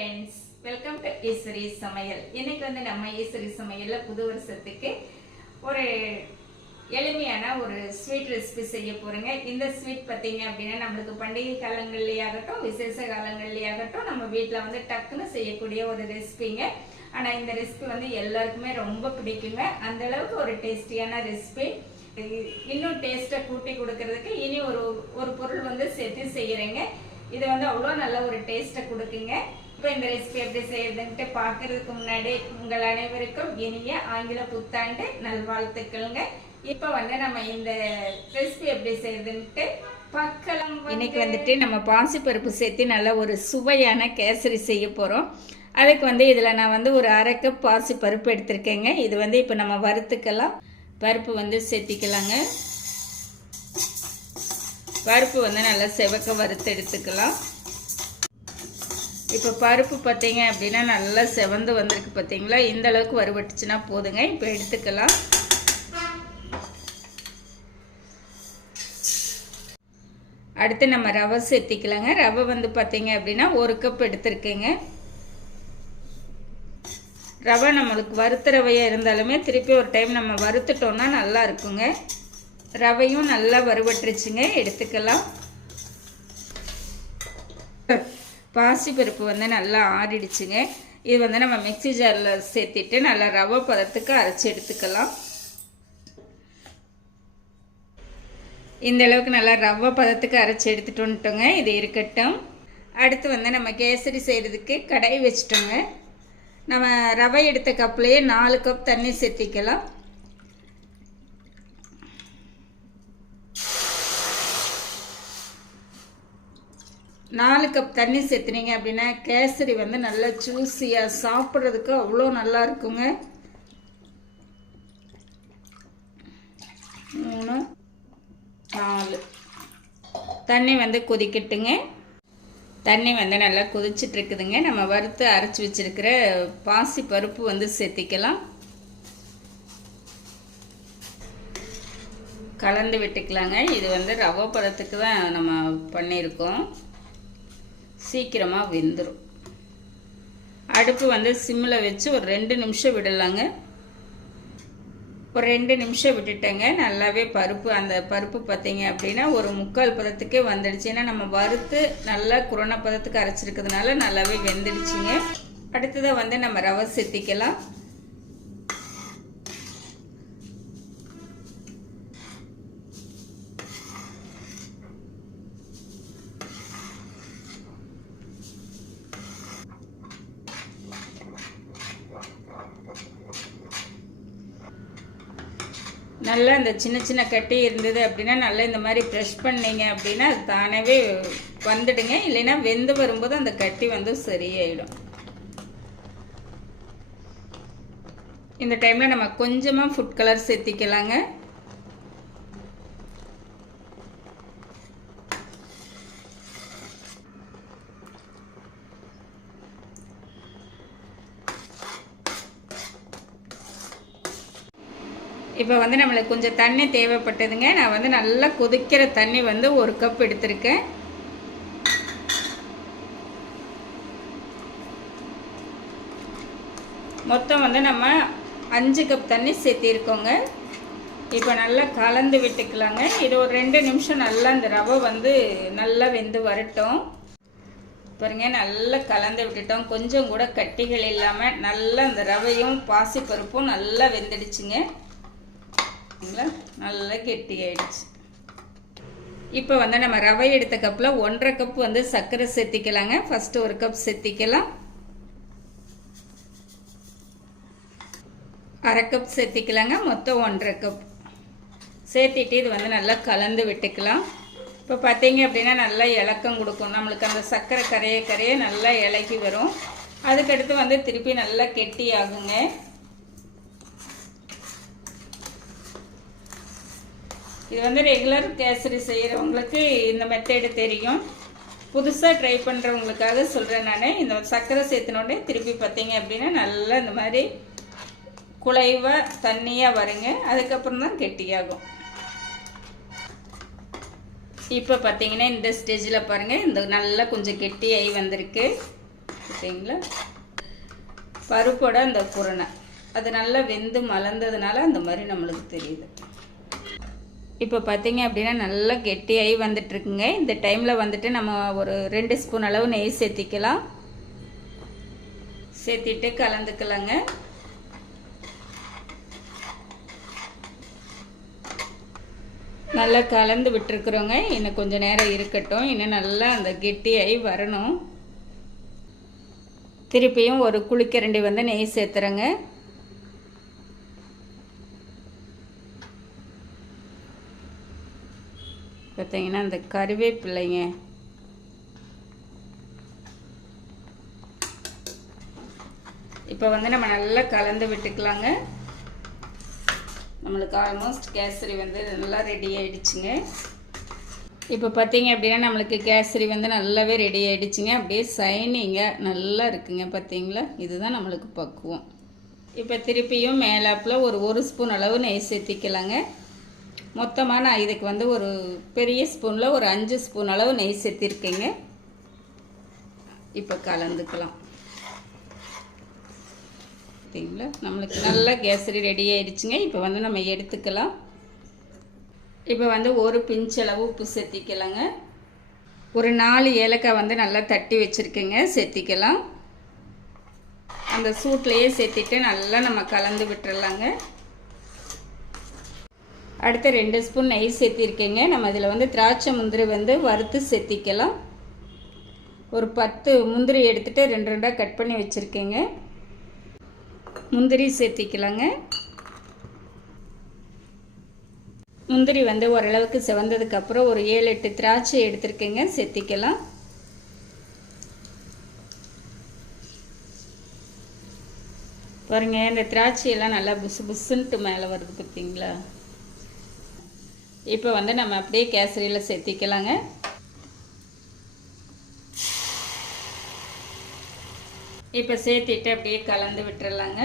Friends welcome to Eswari சமையல் இன்னைக்கு வந்து நம்ம ஈஸ்வரி சமையலில் புது வருஷத்துக்கு ஒரு எளிமையான ஒரு ஸ்வீட் ரெசிபி செய்ய போகிறோங்க இந்த ஸ்வீட் பார்த்தீங்க அப்படின்னா நம்மளுக்கு பண்டிகை காலங்கள்லேயாகட்டும் விசேஷ காலங்கள்லேயாகட்டும் நம்ம வீட்டில் வந்து டக்குன்னு செய்யக்கூடிய ஒரு ரெசிபிங்க ஆனால் இந்த ரெசிபி வந்து எல்லாருக்குமே ரொம்ப பிடிக்குங்க. அந்தளவுக்கு ஒரு டேஸ்டியான ரெசிபி இன்னும் டேஸ்ட்டை கூட்டி கொடுக்கறதுக்கு இனி ஒரு ஒரு பொருள் வந்து சேர்த்து செய்கிறேங்க இது வந்து அவ்வளோ நல்ல ஒரு டேஸ்ட்டை கொடுக்குங்க. இப்போ இந்த ரெசிபி எப்படி செய்யறதுன்ட்டு பார்க்கறதுக்கு முன்னாடி உங்கள் அனைவருக்கும் இனிய ஆங்கில புத்தாண்டு நல்வாழ்த்துக்கள்ங்க. இப்போ வந்து நம்ம இந்த ரெசிபி எப்படி செய்யறதுன்ட்டு பார்க்கலாம். இன்னைக்கு வந்துட்டு நம்ம பாசிப்பருப்பு சேர்த்து நல்லா ஒரு சுவையான கேசரி செய்ய போகிறோம் அதுக்கு வந்து இதில் நான் வந்து ஒரு அரை கப் பாசி பருப்பு எடுத்திருக்கேங்க. இது வந்து இப்போ நம்ம வறுத்துக்கலாம். பருப்பு வந்து சேர்த்திக்கலாங்க பருப்பு வந்து நல்லா செவக்க வறுத்து எடுத்துக்கலாம். இப்போ பருப்பு பார்த்தீங்க அப்படின்னா நல்லா செவந்து வந்திருக்கு பார்த்தீங்களா? இந்த அளவுக்கு வறுபட்டுச்சுன்னா போதுங்க. இப்போ எடுத்துக்கலாம். அடுத்து நம்ம ரவை சேர்த்திக்கலாங்க. ரவை வந்து பார்த்தீங்க அப்படின்னா ஒரு கப் எடுத்திருக்கேங்க. ரவை நம்மளுக்கு வறுத்த ரவையாக இருந்தாலுமே திருப்பி ஒரு டைம் நம்ம வறுத்துட்டோம்னா நல்லா இருக்குங்க. ரவையும் நல்லா வறுபட்டுருச்சுங்க. எடுத்துக்கலாம். பாசி பருப்பு வந்து நல்லா ஆறிடுச்சுங்க. இது வந்து நம்ம மிக்சி ஜாரில் சேர்த்திட்டு நல்லா ரவை பதத்துக்கு அரைச்சி எடுத்துக்கலாம். இந்த அளவுக்கு நல்லா ரவை பதத்துக்கு அரைச்சி எடுத்துகிட்டு வந்துட்டோங்க இது இருக்கட்டும். அடுத்து வந்து நம்ம கேசரி செய்கிறதுக்கு கடை வச்சுட்டோங்க. நம்ம ரவை எடுத்த கப்லேயே நாலு கப் தண்ணி சேர்த்திக்கலாம். நாலு கப் தண்ணி சேர்த்துனீங்க அப்படின்னா கேசரி வந்து நல்லா ஜூஸியாக சாப்பிட்றதுக்கு அவ்வளோ நல்லா இருக்குங்க. மூணு நாலு. தண்ணி வந்து கொதிக்கட்டுங்க. தண்ணி வந்து நல்லா கொதிச்சிட்ருக்குதுங்க. நம்ம வறுத்து அரைச்சி வச்சிருக்கிற பாசி பருப்பு வந்து சேர்த்திக்கலாம். கலந்து விட்டுக்கலாங்க. இது வந்து ரவை பதத்துக்கு தான் நம்ம பண்ணியிருக்கோம். சீக்கிரமாக வெந்துடும் அடுப்பு வந்து சிம்மில் வச்சு ஒரு ரெண்டு நிமிஷம் விடலாங்க. ஒரு ரெண்டு நிமிஷம் விட்டுட்டேங்க. நல்லாவே பருப்பு அந்த பருப்பு பார்த்தீங்க அப்படின்னா ஒரு முக்கால் பதத்துக்கே வந்துடுச்சு. ஏன்னா நம்ம வறுத்து நல்லா குரோனா பதத்துக்கு அரைச்சிருக்கிறதுனால நல்லாவே வெந்துடுச்சுங்க. அடுத்ததாக வந்து நம்ம ரவை சேர்த்திக்கலாம் நல்லா இந்த சின்ன சின்ன கட்டி இருந்தது அப்படின்னா நல்லா இந்த மாதிரி ப்ரெஷ் பண்ணிங்க அப்படின்னா அது தானாகவே வந்துடுங்க. இல்லைன்னா வெந்து வரும்போது அந்த கட்டி வந்து சரியாயிடும். இந்த டைமில் நம்ம கொஞ்சமாக ஃபுட் கலர் சேர்த்திக்கலாங்க. இப்போ வந்து நம்மளுக்கு கொஞ்சம் தண்ணி தேவைப்பட்டதுங்க. நான் வந்து நல்லா கொதிக்கிற தண்ணி வந்து ஒரு கப் எடுத்திருக்கேன். மொத்தம் வந்து நம்ம அஞ்சு கப் தண்ணி சேர்த்திருக்கோங்க. இப்போ நல்லா கலந்து விட்டுக்கலாங்க. இது ஒரு ரெண்டு நிமிஷம் நல்லா இந்த ரவை வந்து நல்லா வெந்து வரட்டும். பாருங்க நல்லா கலந்து விட்டுட்டோம். கொஞ்சம் கூட கட்டிகள் இல்லாமல் நல்லா அந்த ரவையும் பாசிப்பருப்பும் நல்லா வெந்துடுச்சுங்க. பார்த்தீங்களா நல்லா கெட்டி ஆயிடுச்சு இப்போ வந்து நம்ம ரவை எடுத்த கப்பில் ஒன்றரை கப் வந்து சர்க்கரை சேர்த்திக்கலாங்க. ஃபஸ்ட்டு ஒரு கப் சேர்த்திக்கலாம். அரை கப் சேர்த்திக்கலாங்க. மொத்தம் ஒன்றரை கப். சேர்த்திட்டு இது வந்து நல்லா கலந்து விட்டுக்கலாம். இப்போ பார்த்தீங்க அப்படின்னா நல்லா இலக்கம் கொடுக்கும். நம்மளுக்கு அந்த சர்க்கரை கரைய கரைய நல்லா இலக்கி வரும். அதுக்கடுத்து வந்து திருப்பி நல்லா கெட்டி ஆகுங்க இது வந்து ரெகுலர் கேசரி செய்கிறவங்களுக்கு இந்த மெத்தேடு தெரியும். புதுசாக ட்ரை பண்ணுறவங்களுக்காக சொல்கிறேன் நான். இந்த சர்க்கரை சேர்த்தினோடனே திருப்பி பார்த்தீங்க அப்படின்னா நல்லா இந்த மாதிரி குலைவாக தண்ணியாக வருங்க. அதுக்கப்புறம் தான் கெட்டியாகும். இப்போ பார்த்தீங்கன்னா இந்த ஸ்டேஜில் பாருங்கள் இந்த நல்லா கொஞ்சம் கெட்டியாகி வந்திருக்கு. பார்த்தீங்களா பருப்போட அந்த குரணை அது நல்லா வெந்து மலர்ந்ததுனால அந்த மாதிரி நம்மளுக்கு தெரியுது. இப்போ பார்த்தீங்க அப்படின்னா நல்லா கெட்டியாகி வந்துட்டுருக்குங்க. இந்த டைமில் வந்துட்டு நம்ம ஒரு ரெண்டு ஸ்பூன் அளவு நெய் சேர்த்திக்கலாம். சேர்த்திட்டு கலந்துக்கலாங்க. நல்லா கலந்து விட்டுருக்குறோங்க. இன்னும் கொஞ்சம் நேரம் இருக்கட்டும். இன்னும் நல்லா அந்த கெட்டியாகி வரணும். திருப்பியும் ஒரு குளிக்கரண்டி வந்து நெய் சேர்த்துறேங்க. பார்த்தீங்கன்னா அந்த கருவேப்பிள்ளைங்க. இப்போ வந்து நம்ம நல்லா கலந்து விட்டுக்கலாங்க. நம்மளுக்கு ஆல்மோஸ்ட் கேசரி வந்து நல்லா ரெடி ஆகிடுச்சுங்க இப்போ பார்த்தீங்க அப்படின்னா நம்மளுக்கு கேசரி வந்து நல்லாவே ரெடி ஆகிடுச்சிங்க அப்படியே சைனிங்காக நல்லா இருக்குங்க பார்த்தீங்களா இதுதான் நம்மளுக்கு பக்குவம். இப்போ திருப்பியும் மேலாப்பில் ஒரு ஒரு ஸ்பூன் அளவு நெய் சேர்த்திக்கலாங்க. மொத்தமாக நான் இதுக்கு வந்து ஒரு பெரிய ஸ்பூனில் ஒரு அஞ்சு ஸ்பூன் அளவு நெய் சேர்த்திருக்கேங்க. இப்போ கலந்துக்கலாம். பார்த்தீங்களா நம்மளுக்கு நல்லா கேசரி ரெடி ஆயிடுச்சுங்க. இப்போ வந்து நம்ம எடுத்துக்கலாம். இப்போ வந்து ஒரு பிஞ்சளவு உப்பு சேர்த்திக்கலாங்க. ஒரு நாலு ஏலக்காய் வந்து நல்லா தட்டி வச்சுருக்கேங்க. சேர்த்திக்கலாம். அந்த சூட்லேயே சேர்த்திட்டு நல்லா நம்ம கலந்து விட்டுறலாங்க. அடுத்து ரெண்டு ஸ்பூன் நெய் சேர்த்திருக்கேங்க. நம்ம இதில் வந்து திராட்சை முந்திரி வந்து வறுத்து சேர்த்திக்கலாம். ஒரு பத்து முந்திரி எடுத்துகிட்டு ரெண்டு ரெண்டாக கட் பண்ணி வச்சுருக்கேங்க. முந்திரி சேர்த்திக்கலாங்க. முந்திரி வந்து ஓரளவுக்கு செவந்ததுக்கப்புறம் ஒரு ஏழு எட்டு திராட்சை எடுத்துருக்கேங்க. சேர்த்திக்கலாம். பாருங்க இந்த திராட்சையெல்லாம் நல்லா புசு புசுன்ட்டு மேலே வருது பார்த்தீங்களா இப்போ வந்து நம்ம அப்படியே கேசரியில் சேர்த்திக்கலாங்க. இப்போ சேர்த்திட்டு அப்படியே கலந்து விட்டுறலாங்க.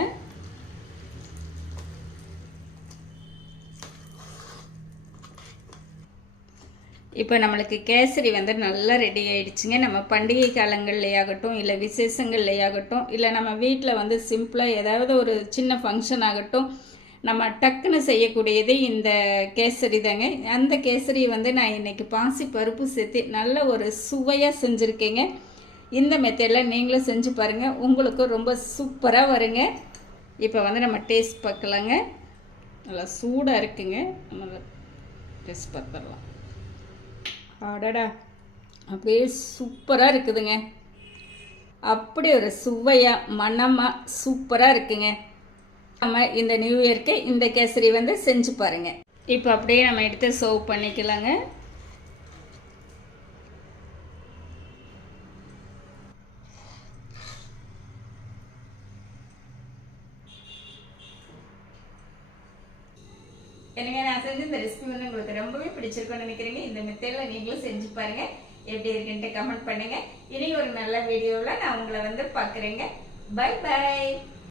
இப்போ நம்மளுக்கு கேசரி வந்து நல்லா ரெடி ஆயிடுச்சுங்க. நம்ம பண்டிகை காலங்கள்லேயாகட்டும் இல்லை விசேஷங்கள்லேயாகட்டும் இல்லை நம்ம வீட்டில் வந்து சிம்பிளாக ஏதாவது ஒரு சின்ன ஃபங்க்ஷன் ஆகட்டும் நம்ம டக்குன்னு செய்யக்கூடியது இந்த கேசரி தாங்க. அந்த கேசரி வந்து நான் இன்றைக்கி பாசி பருப்பு சேர்த்து நல்ல ஒரு சுவையாக செஞ்சுருக்கேங்க. இந்த மெத்தடில் நீங்களும் செஞ்சு பாருங்கள் உங்களுக்கு ரொம்ப சூப்பராக வருங்க. இப்போ வந்து நம்ம டேஸ்ட் பார்க்கலாங்க. நல்லா சூடாக இருக்குங்க. நம்ம டேஸ்ட் பார்த்துடலாம். அடடா. அப்படியே சூப்பராக இருக்குதுங்க. அப்படி ஒரு சுவையாக மனமாக சூப்பராக இருக்குங்க. நம்ம இந்த நியூ இயர்க்கு இந்த கேசரி வந்து செஞ்சு பாருங்க. இப்போ அப்படியே நம்ம எடுத்து சர்வ் பண்ணிக்கலாங்க. என்னங்க நான் செஞ்ச இந்த ரெசிபி வந்து உங்களுக்கு ரொம்பவே பிடிச்சிருக்கும்னு நினைக்கிறீங்க. இந்த மெத்தடில் நீங்களும் செஞ்சு பாருங்க. எப்படி இருக்குன்ட்டு கமெண்ட் பண்ணுங்க. இனி ஒரு நல்ல வீடியோவில் நான் உங்களை வந்து பார்க்குறேங்க. By by